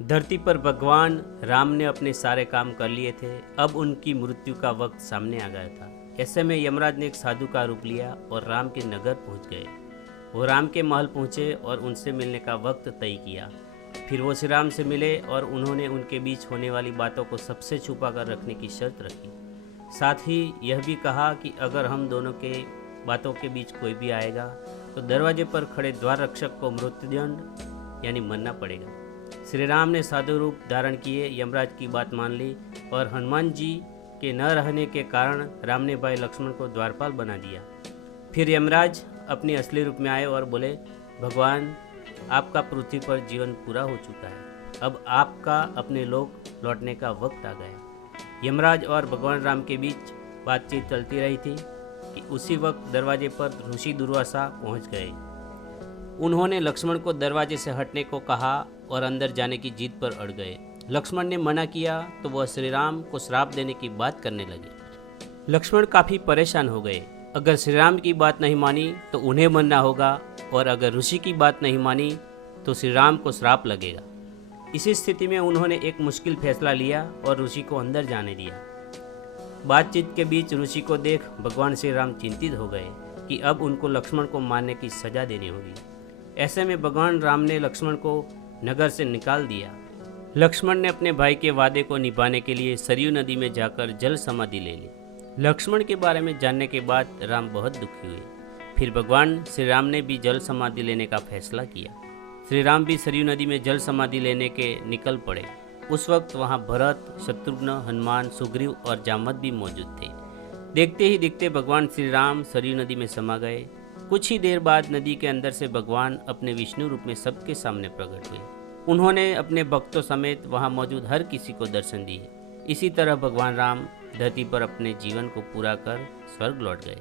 धरती पर भगवान राम ने अपने सारे काम कर लिए थे। अब उनकी मृत्यु का वक्त सामने आ गया था। ऐसे में यमराज ने एक साधु का रूप लिया और राम के नगर पहुंच गए। वो राम के महल पहुंचे और उनसे मिलने का वक्त तय किया। फिर वो श्री राम से मिले और उन्होंने उनके बीच होने वाली बातों को सबसे छुपा कर रखने की शर्त रखी। साथ ही यह भी कहा कि अगर हम दोनों के बातों के बीच कोई भी आएगा तो दरवाजे पर खड़े द्वार रक्षक को मृत्युदंड यानी मरना पड़ेगा। श्री राम ने साधु रूप धारण किए, यमराज की बात मान ली और हनुमान जी के न रहने के कारण राम ने भाई लक्ष्मण को द्वारपाल बना दिया। फिर यमराज अपने असली रूप में आए और बोले, भगवान आपका पृथ्वी पर जीवन पूरा हो चुका है, अब आपका अपने लोक लौटने का वक्त आ गया। यमराज और भगवान राम के बीच बातचीत चलती रही थी कि उसी वक्त दरवाजे पर ऋषि दुर्वासा पहुंच गए। उन्होंने लक्ष्मण को दरवाजे से हटने को कहा और अंदर जाने की जिद पर अड़ गए। लक्ष्मण ने मना किया तो वह श्री राम को श्राप देने की बात करने लगे। लक्ष्मण काफ़ी परेशान हो गए। अगर श्री राम की बात नहीं मानी तो उन्हें मरना होगा और अगर ऋषि की बात नहीं मानी तो श्री राम को श्राप लगेगा। इसी स्थिति में उन्होंने एक मुश्किल फैसला लिया और ऋषि को अंदर जाने दिया। बातचीत के बीच ऋषि को देख भगवान श्री राम चिंतित हो गए कि अब उनको लक्ष्मण को मारने की सजा देनी होगी। ऐसे में भगवान राम ने लक्ष्मण को नगर से निकाल दिया। लक्ष्मण ने अपने भाई के वादे को निभाने के लिए सरयू नदी में जाकर जल समाधि ले ली। लक्ष्मण के बारे में जानने के बाद राम बहुत दुखी हुए। फिर भगवान श्री राम ने भी जल समाधि लेने का फैसला किया। श्री राम भी सरयू नदी में जल समाधि लेने के निकल पड़े। उस वक्त वहाँ भरत, शत्रुघ्न, हनुमान, सुग्रीव और जामवंत भी मौजूद थे। देखते ही देखते भगवान श्री राम सरयू नदी में समा गए। कुछ ही देर बाद नदी के अंदर से भगवान अपने विष्णु रूप में सबके सामने प्रकट हुए। उन्होंने अपने भक्तों समेत वहां मौजूद हर किसी को दर्शन दिए। इसी तरह भगवान राम धरती पर अपने जीवन को पूरा कर स्वर्ग लौट गए।